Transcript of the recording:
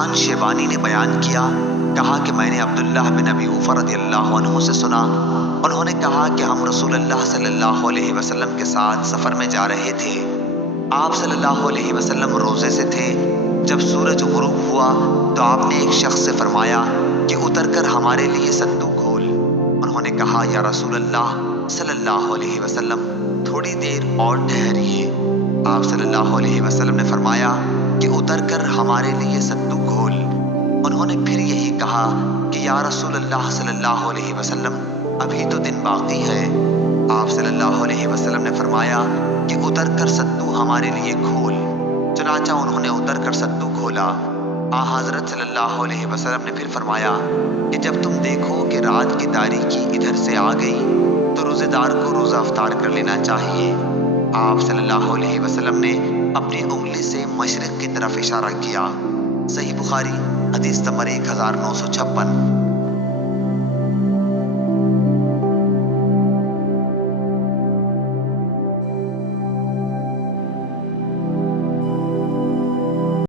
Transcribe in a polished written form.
عثمان شیبانی نے بیان کیا، کہا کہ میں نے عبداللہ بن ابی اوفا رضی اللہ عنہ سے سنا، انہوں نے کہا کہ ہم رسول اللہ صلی اللہ علیہ وسلم کے ساتھ سفر میں جا رہے تھے۔ آپ صلی اللہ علیہ وسلم روزے سے تھے۔ جب سورج غروب ہوا تو آپ نے ایک شخص سے فرمایا کہ اتر کر ہمارے لیے صندوق کھول۔ انہوں نے کہا یا رسول اللہ صلی اللہ علیہ وسلم تھوڑی دیر اور ٹھہریے۔ آپ صلی اللہ علیہ وسلم نے فرمایا کہ اتر کر ہمارے لیے صندوق کھول۔ انہوں نے پھر یہی کہا کہ یا رسول اللہ صلی اللہ علیہ وسلم ابھی تو دن باقی ہے۔ آپ صلی اللہ علیہ وسلم نے فرمایا کہ اتر کر صندوق ہمارے لیے کھول۔ چنانچہ انہوں نے اتر کر صندوق کھولا۔ حضرت صلی اللہ علیہ وسلم نے پھر فرمایا کہ جب تم دیکھو کہ رات کی تاریکی ادھر سے آ گئی تو روزے دار کو روزہ افطار کر لینا چاہیے۔ آپ صلی اللہ علیہ وسلم نے اپنی انگلی سے مشرق کی طرف اشارہ کیا۔ صحیح بخاری حدیث نمبر 1956۔